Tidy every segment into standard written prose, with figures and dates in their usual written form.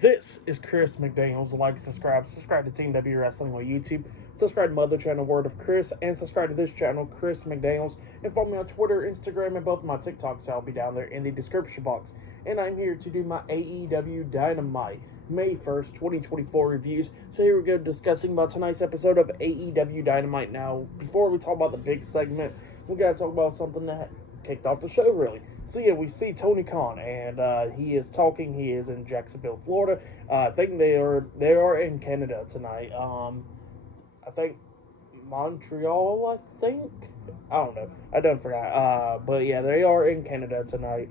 This is Chris McDaniels. Like, subscribe to TNT Wrestling on YouTube, subscribe to my other channel, Word of Chris, and subscribe to this channel, Chris McDaniels, and follow me on Twitter, Instagram, and both of my TikToks. I'll be down there in the description box. And I'm here to do my AEW Dynamite May 1st, 2024 reviews. So here we go, discussing about tonight's episode of AEW Dynamite. Now, before we talk about the big segment, we gotta talk about something that kicked off the show, really. So yeah, we see Tony Khan, and he is talking. He is in Jacksonville, Florida. I think they are in Canada tonight. I think Montreal. I don't know. I don't forget. But yeah, they are in Canada tonight,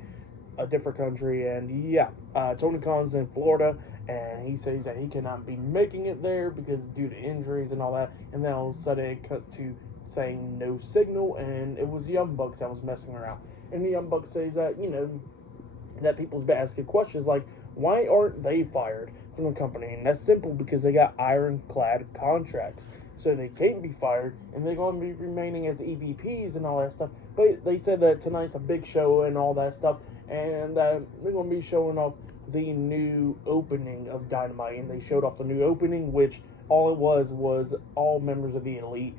a different country. And yeah, Tony Khan's in Florida, and he says that he cannot be making it there because due to injuries and all that. And then all of a sudden it cuts to saying no signal, and it was the Young Bucks that was messing around. And the Young Bucks says that, that people's been asking questions like, why aren't they fired from the company? And that's simple, because they got ironclad contracts. So they can't be fired, and they're going to be remaining as EVPs and all that stuff. But they said that tonight's a big show and all that stuff, and they're going to be showing off the new opening of Dynamite. And they showed off the new opening, which all it was all members of the Elite,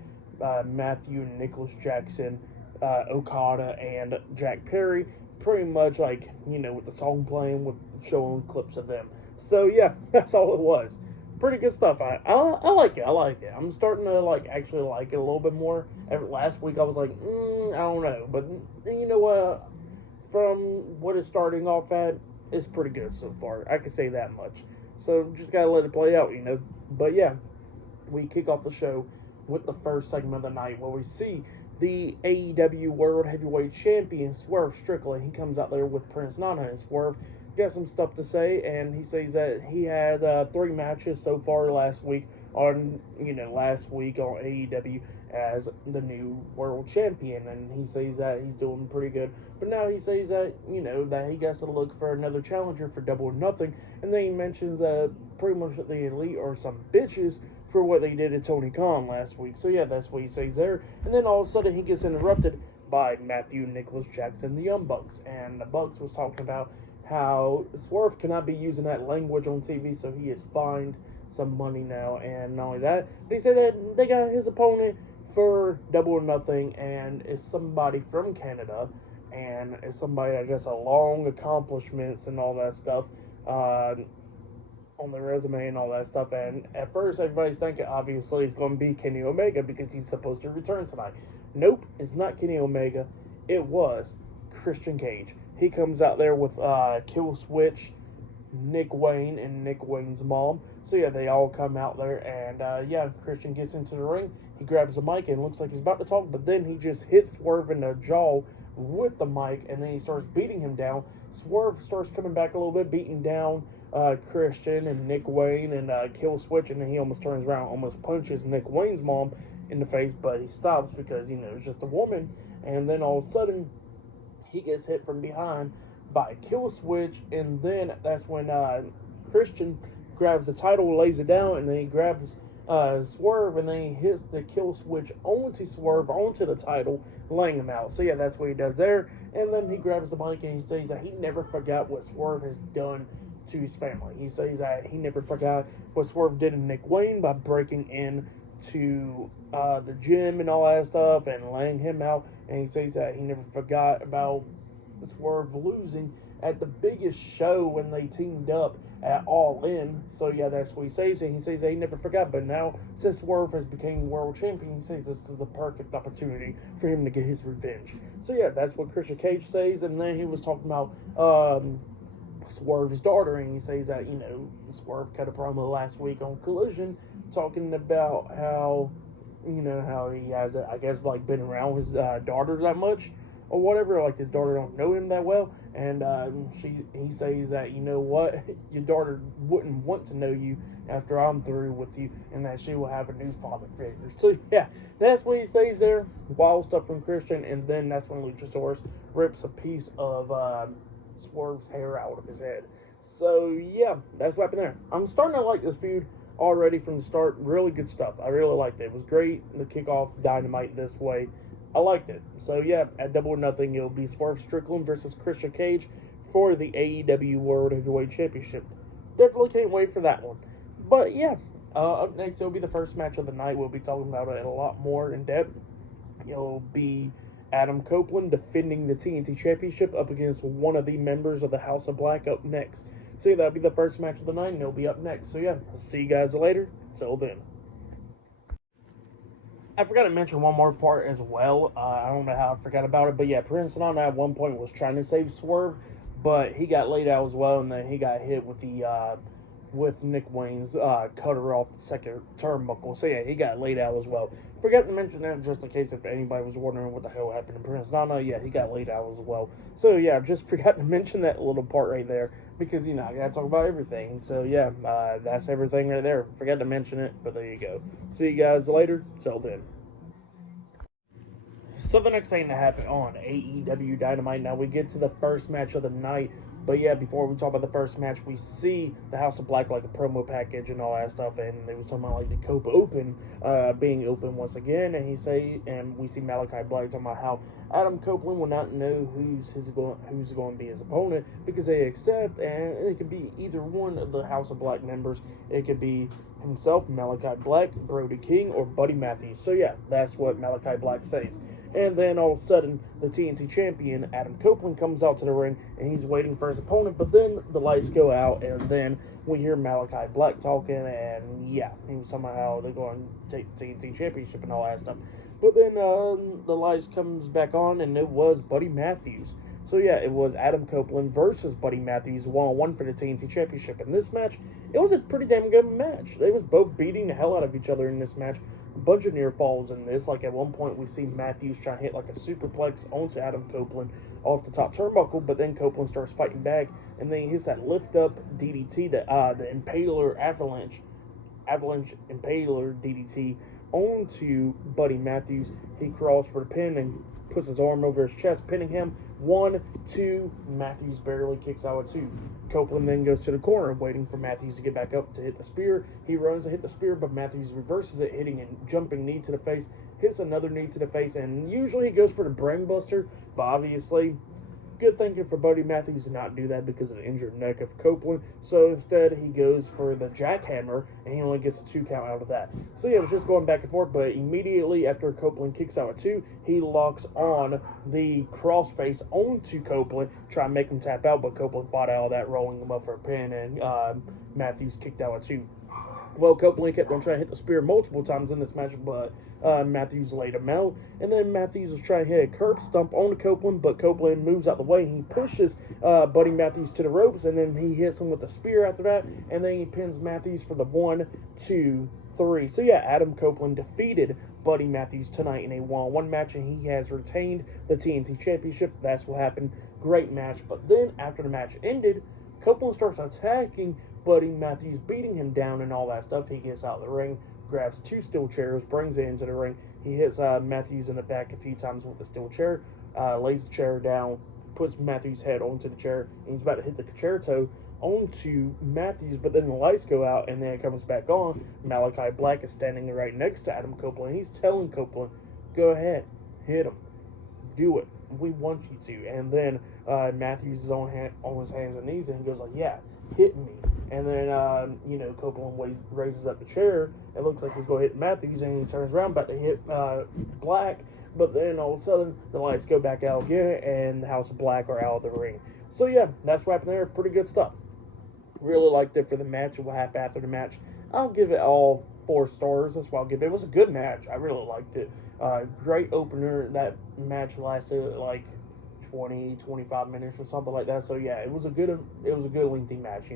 Matthew, Nicholas Jackson, Okada, and Jack Perry, pretty much like, with the song playing, with showing clips of them. So yeah, that's all it was. Pretty good stuff. I like it. I like it. I'm starting to actually like it a little bit more. Last week I was like, I don't know, but you know what? From what it's starting off at, it's pretty good so far. I can say that much. So just gotta let it play out, But yeah, we kick off the show with the first segment of the night, where we see the AEW World Heavyweight Champion, Swerve Strickland. He comes out there with Prince Nana, and Swerve got some stuff to say, and he says that he had 3 matches so far last week on AEW as the new World Champion, and he says that he's doing pretty good. But now he says that, that he got to look for another challenger for Double or Nothing, and then he mentions that pretty much the Elite are some bitches for what they did to Tony Khan last week. So yeah, that's what he says there. And then all of a sudden he gets interrupted by Matthew, Nicholas Jackson, the Young Bucks. And the Bucks was talking about how Swerve cannot be using that language on TV, so he is fined some money now. And not only that, they said that they got his opponent for Double or Nothing, and it's somebody from Canada, and it's somebody, I guess, a long accomplishments and all that stuff. On the resume and all that stuff. And at first everybody's thinking obviously it's going to be Kenny Omega because he's supposed to return tonight. Nope, it's not Kenny Omega. It was Christian Cage. He comes out there with Kill Switch, Nick Wayne, and Nick Wayne's mom. So yeah, they all come out there, and Christian gets into the ring. He grabs the mic and looks like he's about to talk, but then he just hits Swerve in the jaw with the mic, and then he starts beating him down. Swerve starts coming back a little bit, beating down Christian and Nick Wayne and Kill Switch, and then he almost turns around, almost punches Nick Wayne's mom in the face, but he stops because it's just a woman. And then all of a sudden he gets hit from behind by Kill Switch, and then that's when Christian grabs the title, lays it down, and then he grabs Swerve, and then he hits the Kill Switch onto Swerve, onto the title, laying him out. So yeah, that's what he does there. And then he grabs the mic and he says that he never forgot what Swerve has done to his family. He says that he never forgot what Swerve did to Nick Wayne by breaking in to the gym and all that stuff and laying him out. And he says that he never forgot about Swerve losing at the biggest show when they teamed up at All In. So yeah, that's what he says. And he says that he never forgot. But now, since Swerve has become world champion, he says this is the perfect opportunity for him to get his revenge. So yeah, that's what Christian Cage says. And then he was talking about Swerve's daughter, and he says that, Swerve cut a promo last week on Collision talking about how, how he has, I guess, been around his daughter that much or whatever, his daughter don't know him that well, and he says that, what, your daughter wouldn't want to know you after I'm through with you, and that she will have a new father figure. So yeah, that's what he says there. Wild stuff from Christian, and then that's when Luchasaurus rips a piece of Swerve's hair out of his head. So yeah, that's what happened there. I'm starting to like this feud already from the start. Really good stuff. I really liked it. It was great to kick off Dynamite this way. I liked it. So yeah, at Double or Nothing, it'll be Swerve Strickland versus Christian Cage for the AEW World Heavyweight Championship. definitely can't wait for that one. But yeah, up next it'll be the first match of the night. We'll be talking about it a lot more in depth. It'll be Adam Copeland defending the TNT Championship up against one of the members of the House of Black up next. So yeah, that'll be the first match of the night, and it'll be up next. So yeah, I'll see you guys later. Till then. I forgot to mention one more part as well. I don't know how I forgot about it, but yeah, Prince Nana at one point was trying to save Swerve, but he got laid out as well, and then he got hit with the with Nick Wayne's cutter off the second turnbuckle. So yeah, he got laid out as well. Forgot to mention that just in case if anybody was wondering what the hell happened to Prince Nana. Yeah, he got laid out as well. So yeah, just forgot to mention that little part right there because I gotta talk about everything. So yeah, that's everything right there. Forgot to mention it, but there you go. See you guys later. Till then. So the next thing to happen on AEW Dynamite. Now we get to the first match of the night. But yeah, before we talk about the first match, we see the House of Black like a promo package and all that stuff, and they was talking about like the Cope Open being open once again, and we see Malachi Black talking about how Adam Copeland will not know who's going to be his opponent because they accept, and it could be either one of the House of Black members. It could be himself, Malachi Black, Brody King, or Buddy Matthews. So yeah, that's what Malachi Black says. And then all of a sudden, the TNT champion, Adam Copeland, comes out to the ring, and he's waiting for his opponent, but then the lights go out, and then we hear Malachi Black talking, and yeah, he was talking about how they're going to take the TNT championship and all that stuff. But then the lights comes back on, and it was Buddy Matthews. So yeah, it was Adam Copeland versus Buddy Matthews, 1-on-1 for the TNT Championship. In this match, it was a pretty damn good match. They was both beating the hell out of each other in this match. A bunch of near falls in this. Like at one point, we see Matthews trying to hit like a superplex onto Adam Copeland off the top turnbuckle, but then Copeland starts fighting back, and then he hits that lift up DDT, the Impaler Avalanche Impaler DDT onto Buddy Matthews. He crawls for the pin and puts his arm over his chest, pinning him. 1, 2, Matthews barely kicks out at 2. Copeland then goes to the corner, waiting for Matthews to get back up to hit the spear. He runs to hit the spear, but Matthews reverses it, hitting a jumping knee to the face, hits another knee to the face, and usually he goes for the brainbuster, but obviously good thinking for Buddy Matthews to not do that because of the injured neck of Copeland. So instead, he goes for the jackhammer, and he only gets a 2 count out of that. So yeah, it was just going back and forth, but immediately after Copeland kicks out at 2, he locks on the crossface onto Copeland, trying to make him tap out, but Copeland fought out of that, rolling him up for a pin, and Matthews kicked out at 2. Well, Copeland kept on trying to hit the spear multiple times in this match, but Matthews laid him out. And then Matthews was trying to hit a curb stomp on Copeland, but Copeland moves out the way. He pushes Buddy Matthews to the ropes, and then he hits him with the spear after that. And then he pins Matthews for the 1, 2, 3. So yeah, Adam Copeland defeated Buddy Matthews tonight in a 1-on-1 match, and he has retained the TNT Championship. That's what happened. Great match. But then after the match ended, Copeland starts attacking Buddy Matthews, beating him down and all that stuff. He gets out of the ring, grabs 2 steel chairs, brings it into the ring. He hits Matthews in the back a few times with the steel chair, lays the chair down, puts Matthews' head onto the chair, and he's about to hit the concerto onto Matthews, but then the lights go out, and then it comes back on. Malachi Black is standing right next to Adam Copeland. He's telling Copeland, go ahead, hit him, do it, we want you to. And then Matthews is on his hands and knees, and he goes like, yeah, hit me. And then, Copeland raises up the chair. It looks like he's going to hit Matthews, and he turns around, about to hit Black. But then all of a sudden, the lights go back out again, and the House of Black are out of the ring. So yeah, that's what happened there. Pretty good stuff. Really liked it for the match and what happened after the match. I'll give it all 4 stars. That's what I'll give it. It was a good match. I really liked it. Great opener. That match lasted like 20-25 minutes or something like that. So yeah, it was a good lengthy match,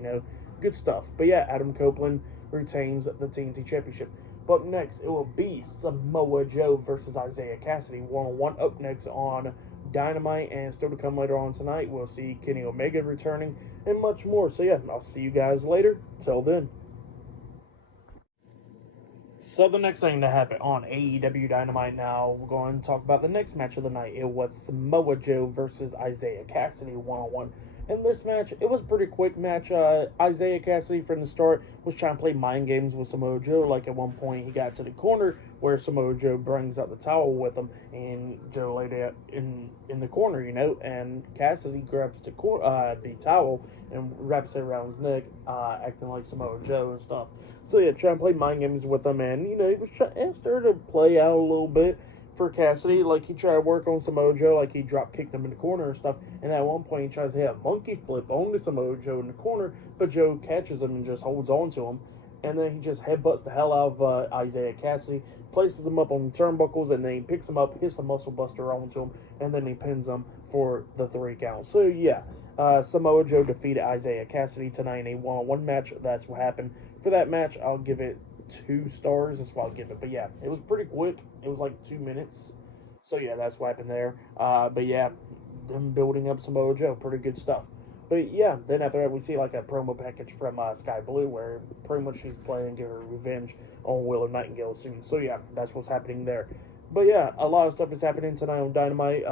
good stuff. But yeah, Adam Copeland retains the TNT Championship. But next, it will be Samoa Joe versus Isaiah Cassidy, 1-on-1 up next on Dynamite, and still to come later on tonight, we'll see Kenny Omega returning and much more. So yeah, I'll see you guys later. Till then. So the next thing to happen on AEW Dynamite now, we're going to talk about the next match of the night. It was Samoa Joe versus Isaiah Cassidy, 1-on-1. In this match, it was a pretty quick match. Isaiah Cassidy from the start was trying to play mind games with Samoa Joe. Like at one point, he got to the corner where Samoa Joe brings out the towel with him, and Joe laid it in the corner, and Cassidy grabs the towel and wraps it around his neck, acting like Samoa Joe and stuff. So yeah, trying to play mind games with him, and he was started to play out a little bit for Cassidy. Like he tried to work on Samoa Joe, like he drop kicked him in the corner and stuff. And at one point, he tries to hit a monkey flip onto Samoa Joe in the corner, but Joe catches him and just holds on to him. And then he just headbutts the hell out of Isaiah Cassidy, places him up on the turnbuckles, and then he picks him up, hits the muscle buster onto him, and then he pins him for the 3 count. So yeah, Samoa Joe defeated Isaiah Cassidy tonight in a one-on-one match. That's what happened. For that match, I'll give it 2 stars. That's what I'll give it. But yeah, it was pretty quick. It was like 2 minutes. So yeah, that's what happened there. But yeah, them building up Samoa Joe, pretty good stuff. But yeah, then after that, we see like a promo package from Sky Blue where pretty much she's planning to get her revenge on Willow Nightingale soon. So yeah, that's what's happening there. But yeah, a lot of stuff is happening tonight on Dynamite.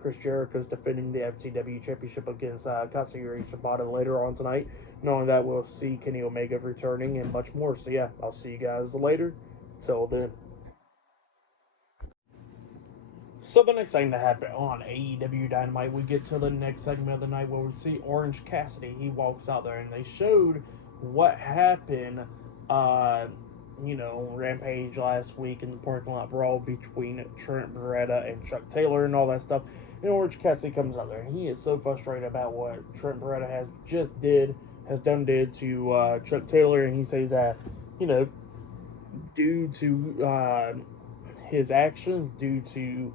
Chris Jericho's defending the FTW Championship against Katsuyori Shibata later on tonight. Not only that, we'll see Kenny Omega returning and much more. So yeah, I'll see you guys later. Till then. So the next thing that happened on AEW Dynamite, we get to the next segment of the night where we see Orange Cassidy. He walks out there and they showed what happened, Rampage last week in the parking lot brawl between Trent Beretta and Chuck Taylor and all that stuff. And Orange Cassidy comes out there and he is so frustrated about what Trent Beretta has done to Chuck Taylor, and he says that, due to his actions, due to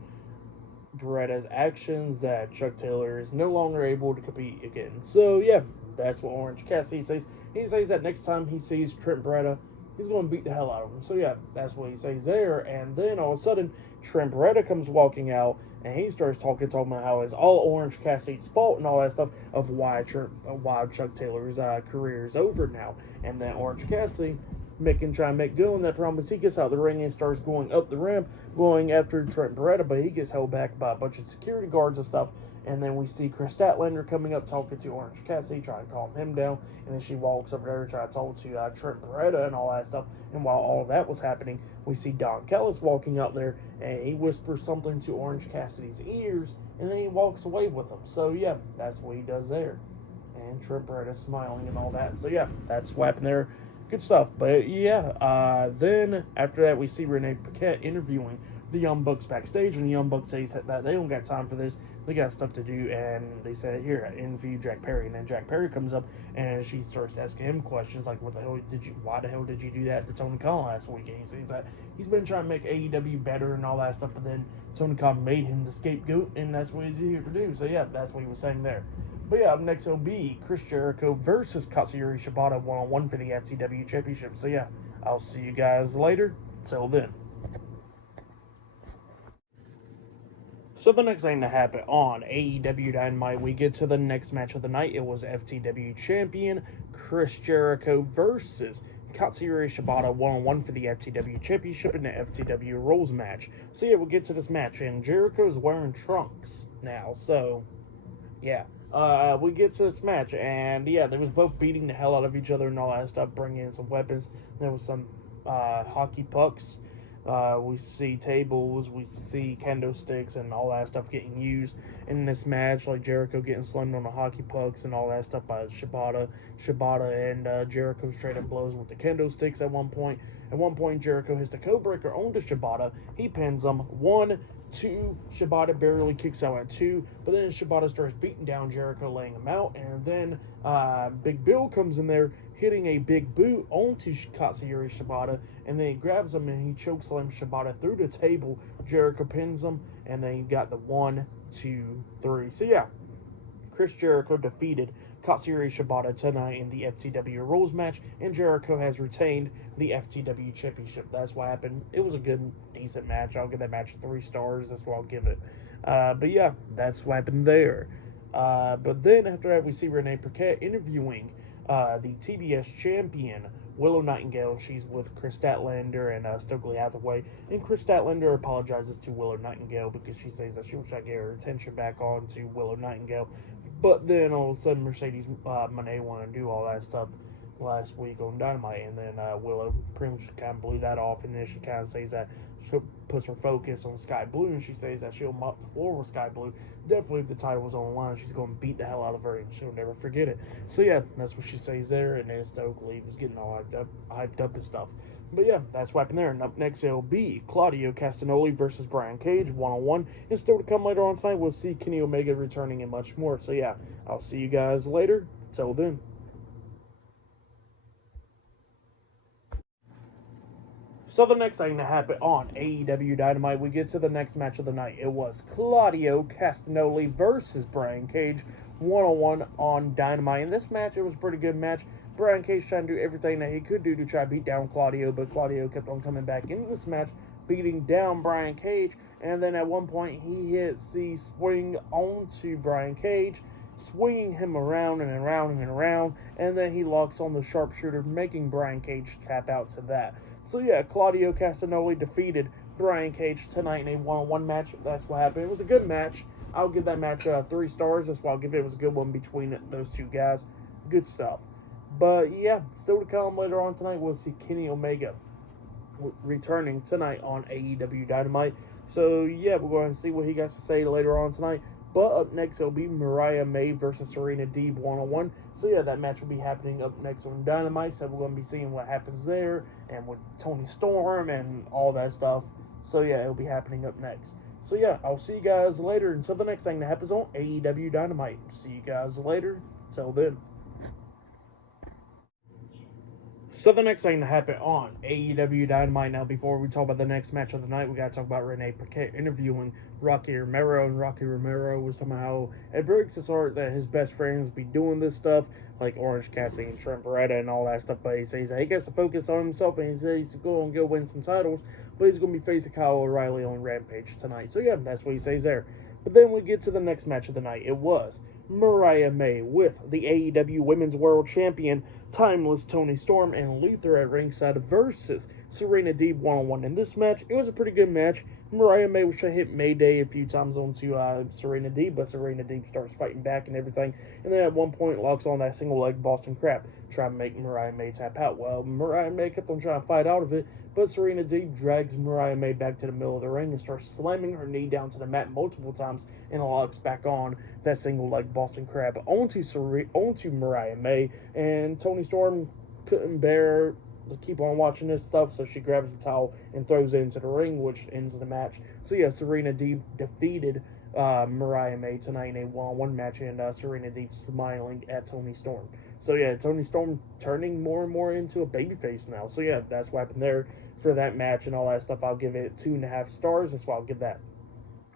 Beretta's actions, that Chuck Taylor is no longer able to compete again. So yeah, that's what Orange Cassidy says. He says that next time he sees Trent Beretta, he's going to beat the hell out of him. So yeah, that's what he says there. And then all of a sudden, Trent Beretta comes walking out, and he starts talking about how it's all Orange Cassidy's fault and all that stuff of why Chuck Taylor's career is over now. And then Orange Cassidy trying to make good on that promise. He gets out of the ring and starts going up the ramp, going after Trent Beretta, but he gets held back by a bunch of security guards and stuff. And then we see Chris Statlander coming up, talking to Orange Cassidy, trying to calm him down. And then she walks over there, trying to talk to Trent Beretta and all that stuff. And while all of that was happening, we see Don Callis walking up there, and he whispers something to Orange Cassidy's ears, and then he walks away with him. So yeah, that's what he does there. And Trent Beretta smiling and all that. So yeah, that's what happened there. Good stuff. But yeah, then after that, we see Renee Paquette interviewing the Young Bucks backstage, and the Young Bucks say that they don't got time for this. They got stuff to do, and they said, here, interview Jack Perry. And then Jack Perry comes up, and she starts asking him questions like, why the hell did you do that to Tony Khan last week? And he says that he's been trying to make AEW better and all that stuff, but then Tony Khan made him the scapegoat, and that's what he's here to do. So yeah, that's what he was saying there. But yeah, up next will be Chris Jericho versus Katsuyori Shibata one-on-one for the FTW Championship. So yeah, I'll see you guys later. Till then. So the next thing to happen on AEW Dynamite, we get to the next match of the night. It was FTW Champion Chris Jericho versus Katsuyori Shibata one-on-one for the FTW Championship in the FTW Rules match. So yeah, we'll get to this match, and Jericho's wearing trunks now. So yeah, we get to this match, and yeah, they was both beating the hell out of each other and all that stuff, bringing in some weapons. There was some hockey pucks. We see tables, we see kendo sticks and all that stuff getting used in this match, like Jericho getting slammed on the hockey pucks and all that stuff by Shibata. Shibata and Jericho straight up blows with the kendo sticks at one point. At one point, Jericho hits the codebreaker onto Shibata. He pins him. 1, 2. Shibata barely kicks out at 2, but then Shibata starts beating down Jericho, laying him out, and then Big Bill comes in there, hitting a big boot onto Katsuyori Shibata, and then he grabs him and he chokeslams Shibata through the table. Jericho pins him, and then he got the 1, 2, 3. So yeah, Chris Jericho defeated Katsuyori Shibata tonight in the FTW Rules match, and Jericho has retained the FTW Championship. That's what happened. It was a good, decent match. I'll give that match 3 stars. That's what I'll give it. But yeah, that's what happened there. But then after that, we see Renee Paquette interviewing the TBS champion, Willow Nightingale. She's with Chris Statlander and Stokely Hathaway, and Chris Statlander apologizes to Willow Nightingale because she says that she was trying to get her attention back on to Willow Nightingale But then all of a sudden, Mercedes Moné wanted to do all that stuff last week on Dynamite, and then Willow pretty much kind of blew that off, and then she kind of says that she puts her focus on Sky Blue, and she says that she'll mop the floor with Sky Blue. Definitely, if the title was on the line, she's going to beat the hell out of her, and she'll never forget it. So yeah, that's what she says there, and then Stokely was getting all hyped up and stuff. But yeah, that's what happened there. And up next, it'll be Claudio Castagnoli versus Brian Cage, one-on-one. And still to come later on tonight, we'll see Kenny Omega returning and much more. So yeah, I'll see you guys later. Till then. So the next thing to happen on AEW Dynamite, we get to the next match of the night. It was Claudio Castagnoli versus Brian Cage, one-on-one on Dynamite. In this match, it was a pretty good match. Brian Cage trying to do everything that he could do to try to beat down Claudio, but Claudio kept on coming back into this match, beating down Brian Cage, and then at one point he hits the swing onto Brian Cage, swinging him around and around and around, and then he locks on the sharpshooter, making Brian Cage tap out to that. So yeah, Claudio Castagnoli defeated Brian Cage tonight in a one-on-one match. That's what happened. It was a good match. I'll give that match 3 stars. That's why I'll give it. It was a good one between those two guys. Good stuff. But yeah, still to come later on tonight, we'll see Kenny Omega returning tonight on AEW Dynamite. So yeah, we're going to see what he got to say later on tonight. But up next, it'll be Mariah May versus Serena Deeb one-on-one. So yeah, that match will be happening up next on Dynamite. So we're going to be seeing what happens there, and with Toni Storm and all that stuff. So yeah, it'll be happening up next. So yeah, I'll see you guys later until the next thing that happens on AEW Dynamite. See you guys later. Till then. So the next thing to happen on AEW Dynamite now, before we talk about the next match of the night, we got to talk about Renee Paquette interviewing Rocky Romero, and Rocky Romero was talking about how it breaks his heart that his best friends be doing this stuff, like Orange Cassidy and Trent Beretta and all that stuff, but he says that he gets to focus on himself, and he says he's going to go win some titles, but he's going to be facing Kyle O'Reilly on Rampage tonight. So yeah, that's what he says there. But then we get to the next match of the night. It was Mariah May with the AEW Women's World Champion, Timeless Toni Storm, and Luther at ringside versus Serena Deeb one-on-one. In this match, it was a pretty good match. Mariah May was trying to hit Mayday a few times onto Serena Deeb, but Serena Deeb starts fighting back and everything, and then at one point locks on that single leg Boston Crab, trying to make Mariah May tap out. Well, Mariah May kept on trying to fight out of it, but Serena Deeb drags Mariah May back to the middle of the ring and starts slamming her knee down to the mat multiple times, and locks back on that single leg Boston Crab onto Mariah May, and Toni Storm couldn't bear to keep on watching this stuff, so she grabs the towel and throws it into the ring, which ends the match. So yeah, Serena Deeb defeated Mariah May tonight in a one-on-one match, and Serena Deeb smiling at Toni Storm. So yeah, Toni Storm turning more and more into a babyface now. So yeah, that's what happened there for that match and all that stuff. I'll give it 2.5 stars. That's why I'll give that.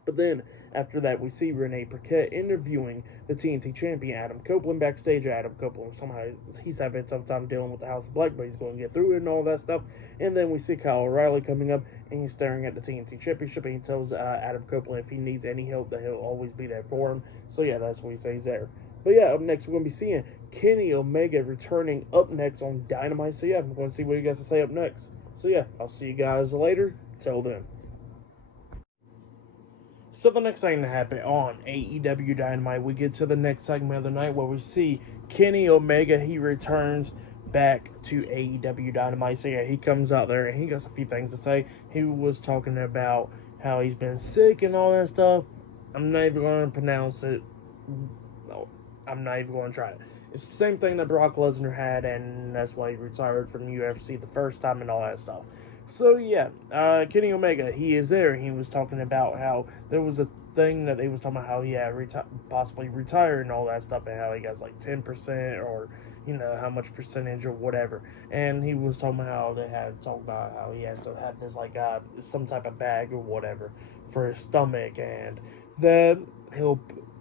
But then, after that, we see Renee Paquette interviewing the TNT champion, Adam Copeland, backstage. Adam Copeland, somehow, he's having a tough time dealing with the House of Black, but he's going to get through it and all that stuff. And then we see Kyle O'Reilly coming up, and he's staring at the TNT championship, and he tells Adam Copeland if he needs any help, that he'll always be there for him. So yeah, that's what he says there. But yeah, up next, we're going to be seeing Kenny Omega returning up next on Dynamite. So yeah, I'm going to see what you guys have to say up next. So yeah, I'll see you guys later. Till then. So the next thing to happen on AEW Dynamite, we get to the next segment of the night where we see Kenny Omega. He returns back to AEW Dynamite. So yeah, he comes out there and he got a few things to say. He was talking about how he's been sick and all that stuff. I'm not even going to pronounce it. No, I'm not even going to try it. It's the same thing that Brock Lesnar had, and that's why he retired from UFC the first time and all that stuff. So yeah, Kenny Omega, he is there. He was talking about how there was a thing that he was talking about how he had possibly retired and all that stuff, and how he got like 10% or how much percentage or whatever. And he was talking about how they had talked about how he has to have this like some type of bag or whatever for his stomach, and that he'll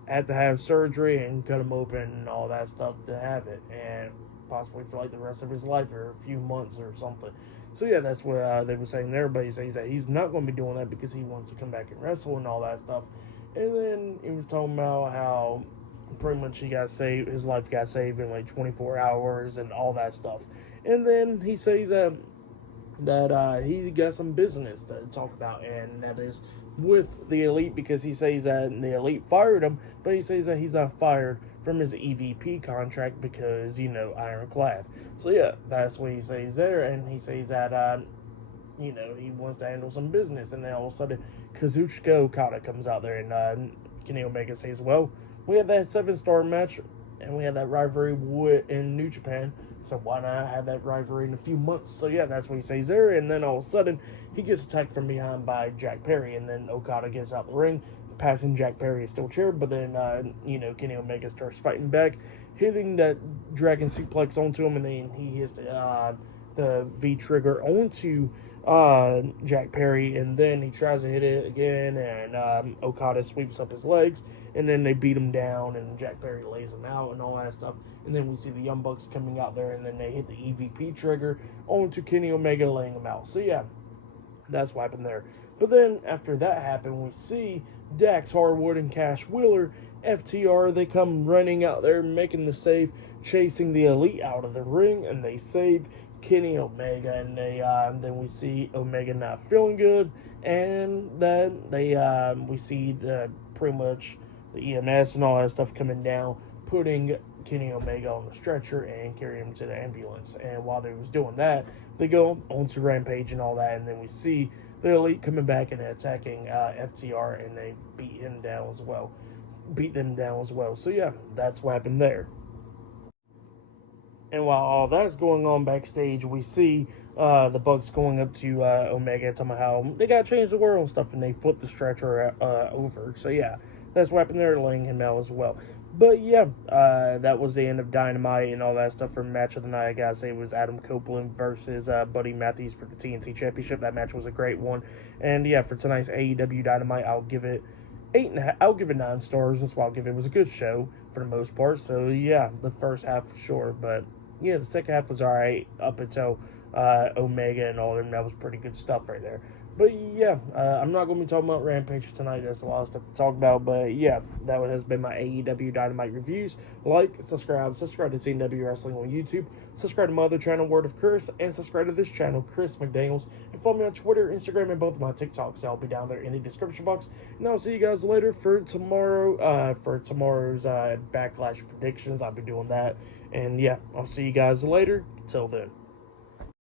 have to have surgery and cut him open and all that stuff to have it, and possibly for like the rest of his life or a few months or something. So yeah, that's what they were saying there. But he says that he's not going to be doing that because he wants to come back and wrestle and all that stuff. And then he was talking about how pretty much he got saved, his life got saved in like 24 hours and all that stuff. And then he says that that he got some business to talk about, and that is with the Elite, because he says that the Elite fired him, but he says that he's not fired from his EVP contract because, ironclad. So yeah, that's what he says there, and he says that he wants to handle some business, and then all of a sudden Kazuchika Okada comes out there, and Kenny Omega says, well, we had that 7-star match, and we had that rivalry in New Japan, so why not have that rivalry in a few months? So yeah, that's what he says there, and then all of a sudden, he gets attacked from behind by Jack Perry, and then Okada gets out the ring, passing Jack Perry is still cheered, but then, Kenny Omega starts fighting back, hitting that Dragon Suplex onto him, and then he hits the V-trigger onto Jack Perry, and then he tries to hit it again, and Okada sweeps up his legs, and then they beat him down, and Jack Perry lays him out, and all that stuff, and then we see the Young Bucks coming out there, and then they hit the EVP trigger onto Kenny Omega, laying him out. So yeah, that's what happened there. But then after that happened, we see Dax Harwood and Cash Wheeler, FTR, they come running out there, making the save, chasing the Elite out of the ring, and they save Kenny Omega, and then we see Omega not feeling good, and then we see pretty much the EMS and all that stuff coming down, putting Kenny Omega on the stretcher and carrying him to the ambulance. And while they was doing that, they go on to Rampage and all that, and then we see the Elite coming back and attacking FTR, and they beat them down as well. So yeah, that's what happened there. And while all that's going on backstage, we see the Bucks going up to Omega, talking about how they got to change the world and stuff, and they flip the stretcher over. So yeah, that's what happened there, laying him out as well. But yeah, that was the end of Dynamite and all that stuff for match of the night. I gotta say, it was Adam Copeland versus Buddy Matthews for the TNT Championship. That match was a great one. And yeah, for tonight's AEW Dynamite, I'll give it 8.5. I'll give it 9 stars. That's why I'll give it. It was a good show for the most part. So yeah, the first half for sure, but yeah, the second half was alright up until Omega and all them. That was pretty good stuff right there. But yeah, I'm not going to be talking about Rampage tonight. There's a lot of stuff to talk about. But yeah, that has been my AEW Dynamite reviews. Like, subscribe to TNW Wrestling on YouTube. Subscribe to my other channel, Word of Chris. And subscribe to this channel, Chris McDaniels. And follow me on Twitter, Instagram, and both of my TikToks. I'll be down there in the description box. And I'll see you guys later for tomorrow. For tomorrow's Backlash predictions. I'll be doing that. And yeah, I'll see you guys later. Till then.